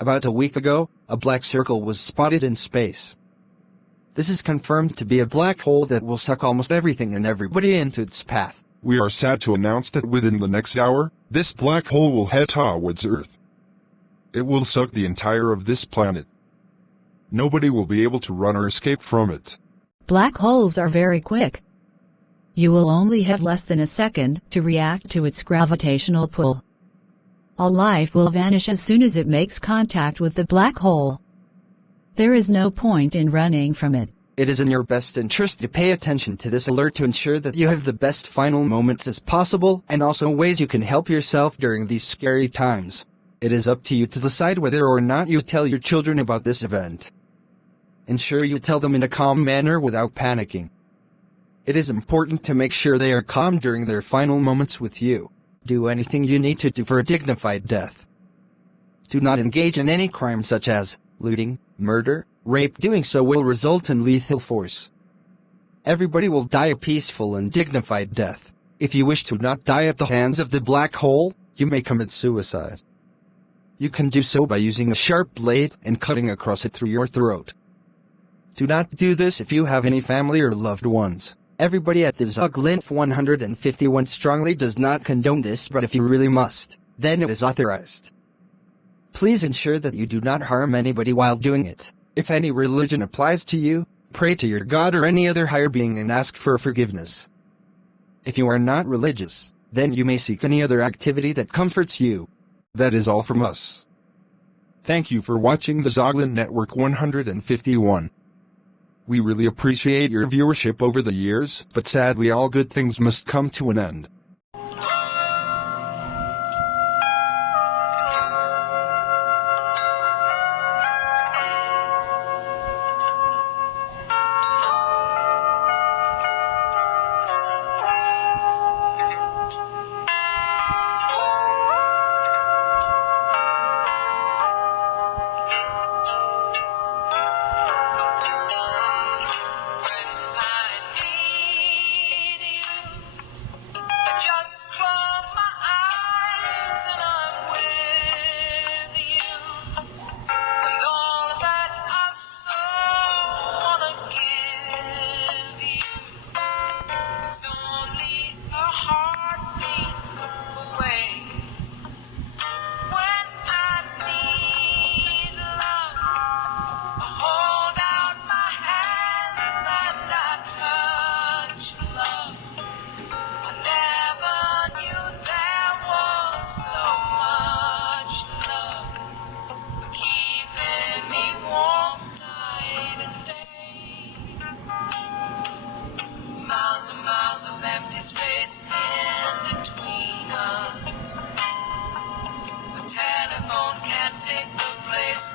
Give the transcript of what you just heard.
About a week ago, a black circle was spotted in space. This is confirmed to be a black hole that will suck almost everything and everybody into its path. We are sad to announce that within the next hour, this black hole will head towards Earth. It will suck the entire of this planet. Nobody will be able to run or escape from it. Black holes are very quick. You will only have less than a second to react to its gravitational pull. All life will vanish as soon as it makes contact with the black hole. There is no point in running from it. It is in your best interest to pay attention to this alert to ensure that you have the best final moments as possible and also ways you can help yourself during these scary times. It is up to you to decide whether or not you tell your children about this event. Ensure you tell them in a calm manner without panicking. It is important to make sure they are calm during their final moments with you. Do anything you need to do for a dignified death. Do not engage in any crime such as looting, murder, rape. Doing so will result in lethal force. Everybody will die a peaceful and dignified death. If you wish to not die at the hands of the black hole, you may commit suicide. You can do so by using a sharp blade and cutting across it through your throat. Do not do this if you have any family or loved ones. Everybody at the Zoglin 151 strongly does not condone this, but if you really must, then it is authorized. Please ensure that you do not harm anybody while doing it. If any religion applies to you, pray to your God or any other higher being and ask for forgiveness. If you are not religious, then you may seek any other activity that comforts you. That is all from us. Thank you for watching the Zoglin Network 151. We really appreciate your viewership over the years, but sadly all good things must come to an end. Miles of empty space in between us. The telephone can't take the place.